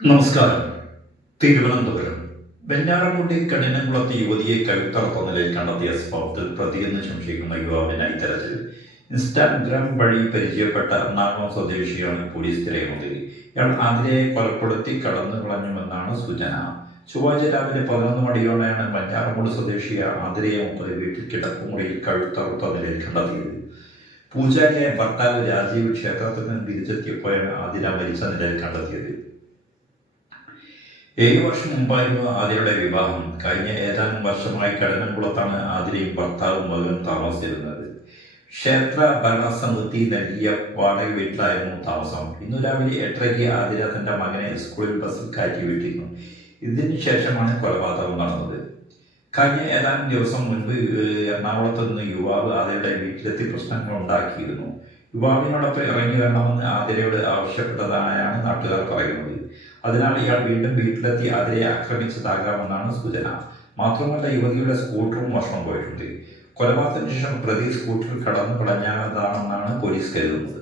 നമസ്കാരം. തിരുവനന്തപുരം വെഞ്ഞാറമൂടി കഠിനംകുളത്ത് യുവതിയെ കഴുത്തറുത്ത നിലയിൽ കണ്ടെത്തിയ സംഭവത്തിൽ പ്രതിയെന്ന് സംശയിക്കുന്ന യുവാവിനായി തെരച്ചിൽ. ഇൻസ്റ്റാഗ്രാം വഴി പരിചയപ്പെട്ട എറണാകുളം സ്വദേശിയാണ് പോലീസ് തിരയുന്നത്. ഇയാൾ ആതിരയെ കൊലപ്പെടുത്തി കടന്നു കളഞ്ഞുവെന്നാണ് സൂചന. ചൊവ്വാഴ്ച രാവിലെ 11 മണിയോടെയാണ് വെഞ്ഞാറമൂട് സ്വദേശിയായ ആതിരയെ വീട്ടിൽ കിടപ്പുമുറിയിൽ കഴുത്തറുത്ത നിലയിൽ കണ്ടെത്തിയത്. പൂജാരിയായ ഭർത്താവ് രാജീവ് ക്ഷേത്രത്തിൽ നിന്ന് തിരിച്ചെത്തിയപ്പോഴാണ് ആതിര മരിച്ച നിലയിൽ കണ്ടെത്തിയത്. 7 വർഷം മുമ്പായിരുന്നു ആതിരയുടെ വിവാഹം. കഴിഞ്ഞ ഏതാനും വർഷമായി കഠിനംകുളത്താണ് ആതിരയും ഭർത്താവും മകനും താമസിച്ചിരുന്നത്. ക്ഷേത്ര ഭരണസമിതി നൽകിയ വാടക വീട്ടിലായിരുന്നു താമസം. ഇന്നു രാവിലെ 8:30 ആതിര തന്റെ മകനെ സ്കൂളിൽ ബസ്സിൽ കയറ്റി വിട്ടിരുന്നു. ഇതിനു ശേഷമാണ് കൊലപാതകം നടന്നത്. കഴിഞ്ഞ ഏതാനും ദിവസം മുൻപ് എറണാകുളത്ത് നിന്ന് യുവാവ് ആതിരയുടെ വീട്ടിലെത്തി പ്രശ്നങ്ങൾ ഉണ്ടാക്കിയിരുന്നു. യുവാവിനോടൊപ്പം ഇറങ്ങി വരണമെന്ന് ആതിരയോട് ആവശ്യപ്പെട്ടതായാണ് നാട്ടുകാർ പറയുന്നത്. അതിനാൽ ഇയാൾ വീണ്ടും വീട്ടിലെത്തി ആതിരയെ ആക്രമിച്ചതാകാമെന്നാണ് സൂചന. മാത്രമല്ല, യുവതിയുടെ സ്കൂട്ടറും മോഷണം പോയിട്ടുണ്ട്. കൊലപാതകത്തിന് ശേഷം പ്രതി സ്കൂട്ടറിൽ കടന്നു കളഞ്ഞതാണെന്നാണ് പോലീസ് കരുതുന്നത്.